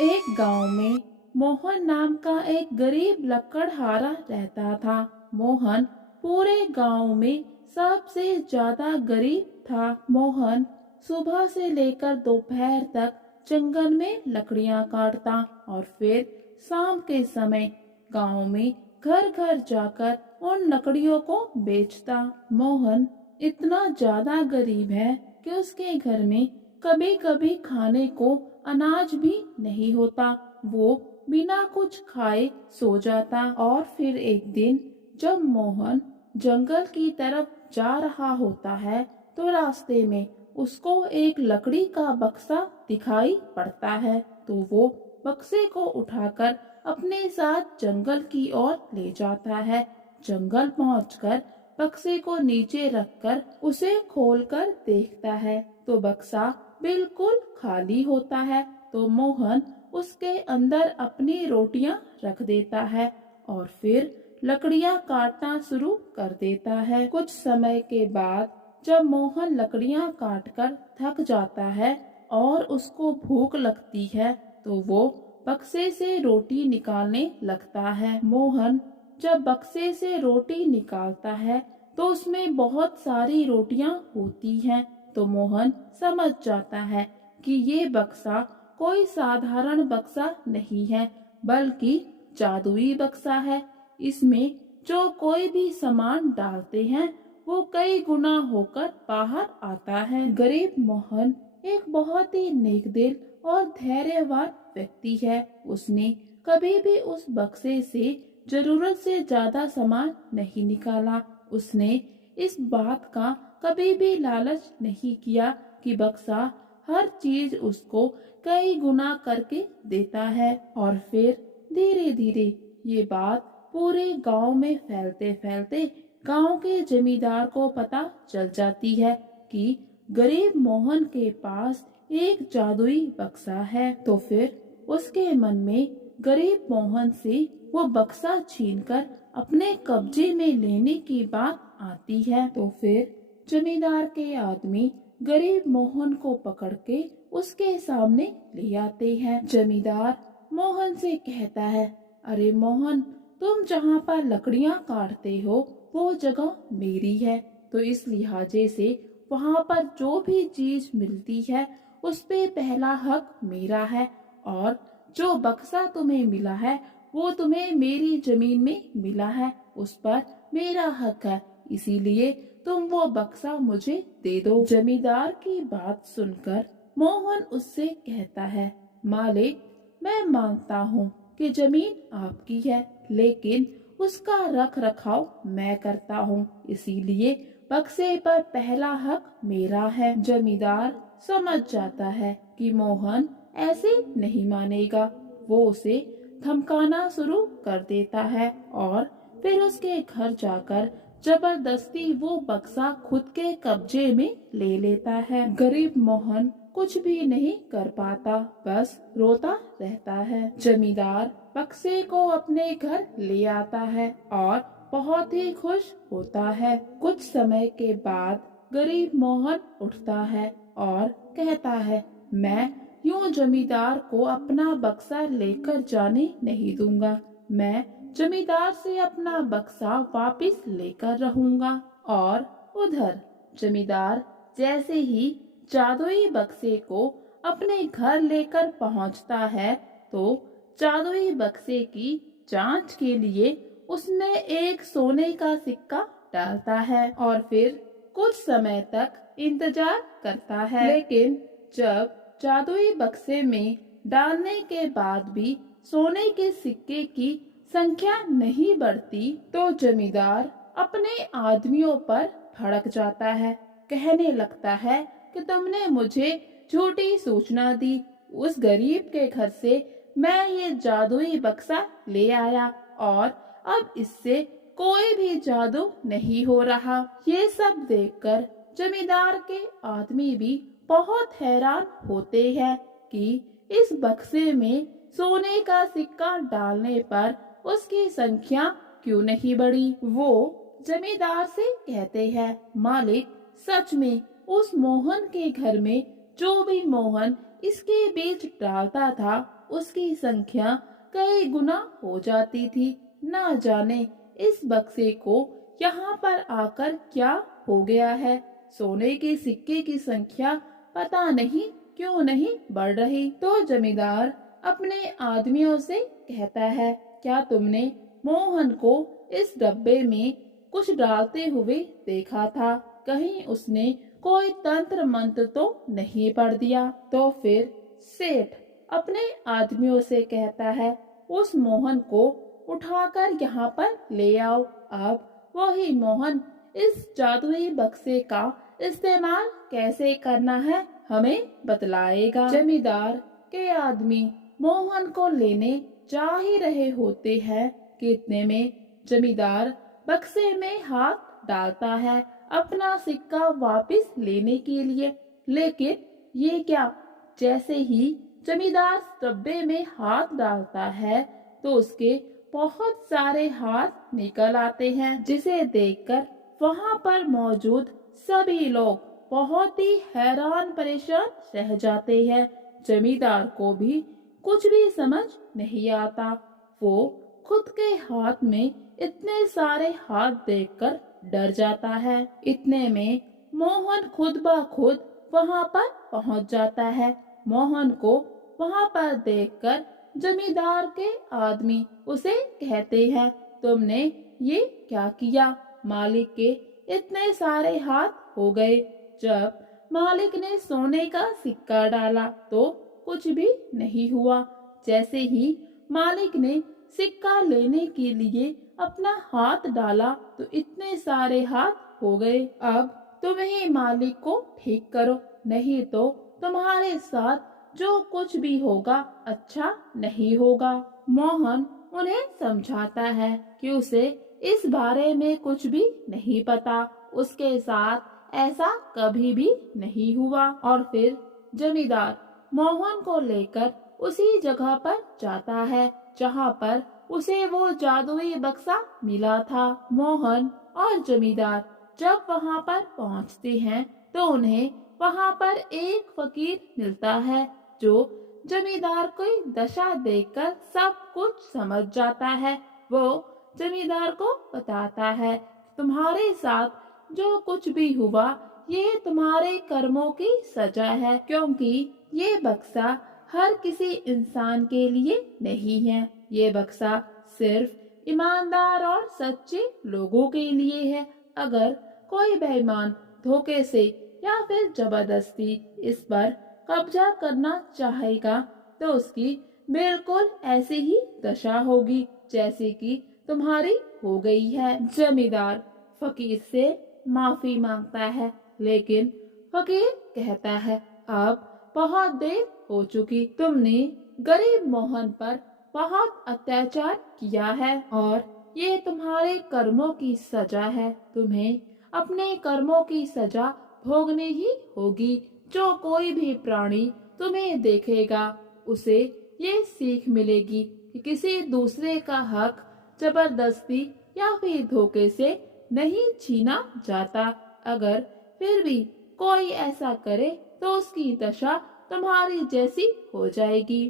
एक गांव में मोहन नाम का एक गरीब लकड़हारा रहता था। मोहन पूरे गांव में सबसे ज्यादा गरीब था। मोहन सुबह से लेकर दोपहर तक जंगल में लकड़ियां काटता और फिर शाम के समय गांव में घर घर जाकर उन लकड़ियों को बेचता। मोहन इतना ज्यादा गरीब है कि उसके घर में कभी कभी खाने को अनाज भी नहीं होता। वो बिना कुछ खाए सो जाता। और फिर एक दिन जब मोहन जंगल की तरफ जा रहा होता है तो रास्ते में उसको एक लकड़ी का बक्सा दिखाई पड़ता है। तो वो बक्से को उठाकर अपने साथ जंगल की ओर ले जाता है। जंगल पहुंचकर बक्से को नीचे रखकर उसे खोलकर देखता है तो बक्सा बिल्कुल खाली होता है। तो मोहन उसके अंदर अपनी रोटियां रख देता है और फिर लकड़ियां काटना शुरू कर देता है। कुछ समय के बाद जब मोहन लकड़ियां काटकर थक जाता है और उसको भूख लगती है तो वो बक्से से रोटी निकालने लगता है। मोहन जब बक्से से रोटी निकालता है तो उसमें बहुत सारी रोटियां होती हैं। तो मोहन समझ जाता है कि ये बक्सा कोई साधारण बक्सा नहीं है बल्कि जादुई बक्सा है। इसमें जो कोई भी सामान डालते हैं वो कई गुना होकर बाहर आता है। गरीब मोहन एक बहुत ही नेक दिल और धैर्यवान व्यक्ति है। उसने कभी भी उस बक्से से जरूरत से ज्यादा सामान नहीं निकाला। उसने इस बात का कभी भी लालच नहीं किया कि बक्सा हर चीज उसको कई गुना करके देता है। और फिर धीरे धीरे ये बात पूरे गांव में फैलते फैलते गांव के जमींदार को पता चल जाती है कि गरीब मोहन के पास एक जादुई बक्सा है। तो फिर उसके मन में गरीब मोहन से वो बक्सा छीनकर अपने कब्जे में लेने की बात आती है। तो फिर जमींदार के आदमी गरीब मोहन को पकड़ के उसके सामने ले आते हैं। जमींदार मोहन से कहता है, अरे मोहन, तुम जहाँ पर लकड़ियाँ काटते हो वो जगह मेरी है, तो इस लिहाजे से वहाँ पर जो भी चीज मिलती है उस पे पहला हक मेरा है। और जो बक्सा तुम्हें मिला है वो तुम्हें मेरी जमीन में मिला है, उस पर मेरा हक है, इसीलिए तुम वो बक्सा मुझे दे दो। जमींदार की बात सुनकर मोहन उससे कहता है, मालिक, मैं मानता हूँ कि जमीन आपकी है, लेकिन उसका रख रखाव मैं करता हूँ, इसीलिए बक्से पर पहला हक मेरा है। जमींदार समझ जाता है कि मोहन ऐसे नहीं मानेगा। वो उसे धमकाना शुरू कर देता है और फिर उसके घर जाकर जबरदस्ती वो बक्सा खुद के कब्जे में ले लेता है। गरीब मोहन कुछ भी नहीं कर पाता, बस रोता रहता है। जमींदार बक्से को अपने घर ले आता है और बहुत ही खुश होता है। कुछ समय के बाद गरीब मोहन उठता है और कहता है, मैं यूं जमींदार को अपना बक्सा लेकर जाने नहीं दूंगा। मैं जमींदार से अपना बक्सा वापस लेकर रहूंगा। और उधर जमींदार जैसे ही जादुई बक्से को अपने घर लेकर पहुंचता है तो जादुई बक्से की जांच के लिए उसमें एक सोने का सिक्का डालता है और फिर कुछ समय तक इंतजार करता है। लेकिन जब जादुई बक्से में डालने के बाद भी सोने के सिक्के की संख्या नहीं बढ़ती तो जमींदार अपने आदमियों पर भड़क जाता है। कहने लगता है कि तुमने मुझे झूठी सूचना दी। उस गरीब के घर से मैं ये जादुई बक्सा ले आया और अब इससे कोई भी जादू नहीं हो रहा। ये सब देखकर जमींदार के आदमी भी बहुत हैरान होते हैं कि इस बक्से में सोने का सिक्का डालने पर उसकी संख्या क्यों नहीं बढ़ी। वो जमींदार से कहते हैं, मालिक, सच में उस मोहन के घर में जो भी मोहन इसके बीज डालता था उसकी संख्या कई गुना हो जाती थी। ना जाने इस बक्से को यहाँ पर आकर क्या हो गया है। सोने के सिक्के की संख्या पता नहीं क्यों नहीं बढ़ रही। तो जमींदार अपने आदमियों से कहता है, क्या तुमने मोहन को इस डब्बे में कुछ डालते हुए देखा था? कहीं उसने कोई तंत्र मंत्र तो नहीं पढ़ दिया? तो फिर सेठ अपने आदमियों से कहता है, उस मोहन को उठाकर यहाँ पर ले आओ। अब वही मोहन इस जादुई बक्से का इस्तेमाल कैसे करना है हमें बतलाएगा। जमींदार के आदमी मोहन को लेने जा ही रहे होते हैं कि इतने में जमींदार बक्से में हाथ डालता है अपना सिक्का वापस लेने के लिए। लेकिन ये क्या, जैसे ही जमींदार डब्बे में हाथ डालता है तो उसके बहुत सारे हाथ निकल आते हैं, जिसे देखकर वहाँ पर मौजूद सभी लोग बहुत ही हैरान परेशान रह जाते हैं। जमींदार को भी कुछ भी समझ नहीं आता। वो खुद के हाथ में इतने सारे हाथ देखकर डर जाता है। इतने में मोहन खुद ब खुद वहाँ पर पहुँच जाता है। मोहन को वहाँ पर देखकर जमींदार के आदमी उसे कहते हैं, तुमने ये क्या किया? मालिक के इतने सारे हाथ हो गए। जब मालिक ने सोने का सिक्का डाला तो कुछ भी नहीं हुआ। जैसे ही मालिक ने सिक्का लेने के लिए अपना हाथ डाला तो इतने सारे हाथ हो गए। अब तुम ही मालिक को ठीक करो, नहीं तो तुम्हारे साथ जो कुछ भी होगा अच्छा नहीं होगा। मोहन उन्हें समझाता है कि उसे इस बारे में कुछ भी नहीं पता, उसके साथ ऐसा कभी भी नहीं हुआ। और फिर जमींदार मोहन को लेकर उसी जगह पर जाता है जहाँ पर उसे वो जादुई बक्सा मिला था। मोहन और जमींदार जब वहाँ पर पहुँचते हैं तो उन्हें वहाँ पर एक फकीर मिलता है जो जमींदार की दशा देखकर सब कुछ समझ जाता है। वो जमींदार को बताता है, तुम्हारे साथ जो कुछ भी हुआ ये तुम्हारे कर्मों की सजा है, क्योंकि ये बक्सा हर किसी इंसान के लिए नहीं है। ये बक्सा सिर्फ ईमानदार और सच्चे लोगों के लिए है। अगर कोई बेईमान धोखे से या फिर जबरदस्ती इस पर कब्जा करना चाहेगा तो उसकी बिल्कुल ऐसी ही दशा होगी जैसे कि तुम्हारी हो गई है। जमींदार फकीर से माफी मांगता है, लेकिन फकीर कहता है, अब बहुत देर हो चुकी, तुमने गरीब मोहन पर बहुत अत्याचार किया है और ये तुम्हारे कर्मों की सजा है। तुम्हें अपने कर्मों की सजा भोगनी ही होगी। जो कोई भी प्राणी तुम्हें देखेगा उसे ये सीख मिलेगी कि किसी दूसरे का हक जबरदस्ती या फिर धोखे से नहीं छीना जाता। अगर फिर भी कोई ऐसा करे तो उसकी दशा तुम्हारी जैसी हो जाएगी।